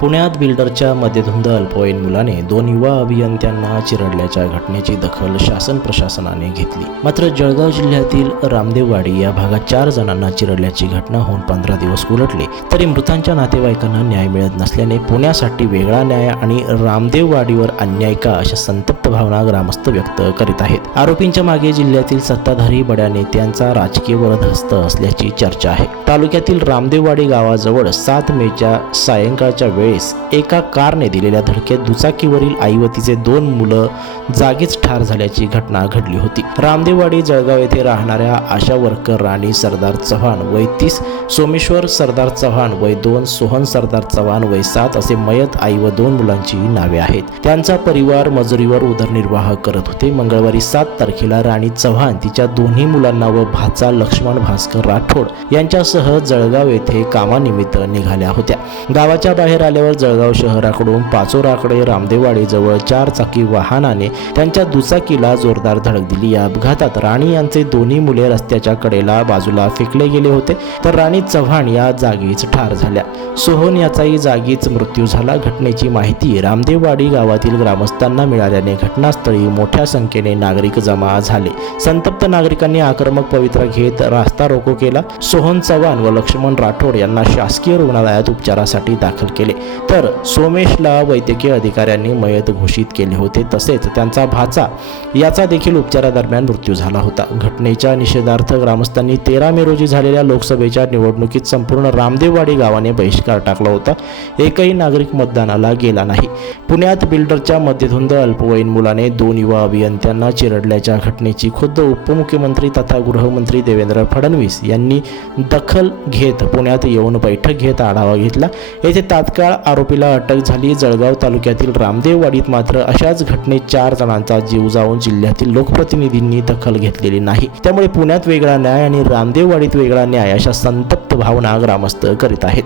पुण्यात बिल्डरच्या मध्यधुंद अल्पवयीन मुलाने दोन युवा अभियंत्यांना चिरडल्याच्या घटनेची दखल शासन प्रशासनाने घेतली. मात्र जळगाव जिल्ह्यातील रामदेववाडी या भागात चार जणांना चिरडल्याची घटना होऊन पंधरा दिवस उलटले. तरी मृतांच्या नातेवाईकांना न्याय मिळत नसल्याने पुण्यासाठी वेगळा न्याय आणि रामदेववाडीवर अन्याय का अशा संतप्त भावना ग्रामस्थ व्यक्त करीत आहेत. आरोपींच्या मागे जिल्ह्यातील सत्ताधारी बड्या नेत्यांचा राजकीय वरदहस्त असल्याची चर्चा आहे. तालुक्यातील रामदेववाडी गावाजवळ सात मेच्या सायंकाळच्या वेळ वेळेस एका कारने दिलेल्या धडकेत दुचाकीवरील आई व तिचे दोन मुलं जागीच ठार झाल्याची घटना घडली होती. रामदेवाडी जळगाव येथे राहणाऱ्या आशा वर्कर राणी सरदार चव्हाण वय तीस सोमेश्वर सरदार चव्हाण वय दोन सोहन सरदार चव्हाण वय सात असे मयत आई व दोन मुलांची नावे आहेत. त्यांचा परिवार मजुरीवर उदरनिर्वाह करत होते. मंगळवारी सात तारखेला राणी चव्हाण तिच्या दोन्ही मुलांना व भाचा लक्ष्मण भास्कर राठोड यांच्यासह जळगाव येथे कामानिमित्त निघाल्या होत्या. गावाच्या बाहेर आल्यावर जळगाव शहराकडून पाचोराकडे रामदेववाडीजवळ चार चाकी वाहनाने त्यांच्या दुचाकीला जोरदार धडक दिली. या अपघातात राणी यांचे दोन्ही मुले रस्त्याच्या कडेला बाजूला फेकले गेले होते तर राणी चव्हाण या जागीच ठार झाल्या. सोहन याचाही जागीच मृत्यू झाला. घटनेची माहिती रामदेववाडी गावातील ग्रामस्थांना मिळाल्याने घटनास्थळी मोठ्या संख्येने नागरिक जमा झाले. संतप्त नागरिकांनी आक्रमक पवित्रा घेत रास्ता रोको केला. सोहन चव्हाण व लक्ष्मण राठोड यांना शासकीय रुग्णालयात उपचारासाठी दाखल केले. तर सोमेशला वैद्यकीय अधिकाऱ्यांनी मयत घोषित केले होते. तसेच त्यांचा भाचा याचा देखील उपचारादरम्यान मृत्यू झाला होता. घटनेच्या निषेधार्थ ग्रामस्थांनी तेरा मे रोजी झालेल्या लोकसभेच्या निवडणुकीत संपूर्ण रामदेववाडी गावाने बहिष्कार टाकला होता. एकही नागरिक मतदानाला गेला नाही. पुण्यात बिल्डरच्या मध्यधुंद अल्पवयीन मुलाने दोन युवा अभियंत्यांना चिरडल्याच्या घटनेची खुद्द उपमुख्यमंत्री तथा गृहमंत्री देवेंद्र फडणवीस यांनी दखल घेत पुण्यात येऊन बैठक घेत आढावा घेतला. येथे तात्काळ आरोपीला अटक झाली. जळगाव तालुक्यातील रामदेववाडीत मात्र अशाच घटनेत चार जणांचा जीव जाऊन जिल्ह्यातील लोकप्रतिनिधींनी दखल घेतलेली नाही. त्यामुळे पुण्यात वेगळा न्याय आणि रामदेववाडीत वेगळा न्याय अशा संतप्त भावना ग्रामस्थ करीत आहेत.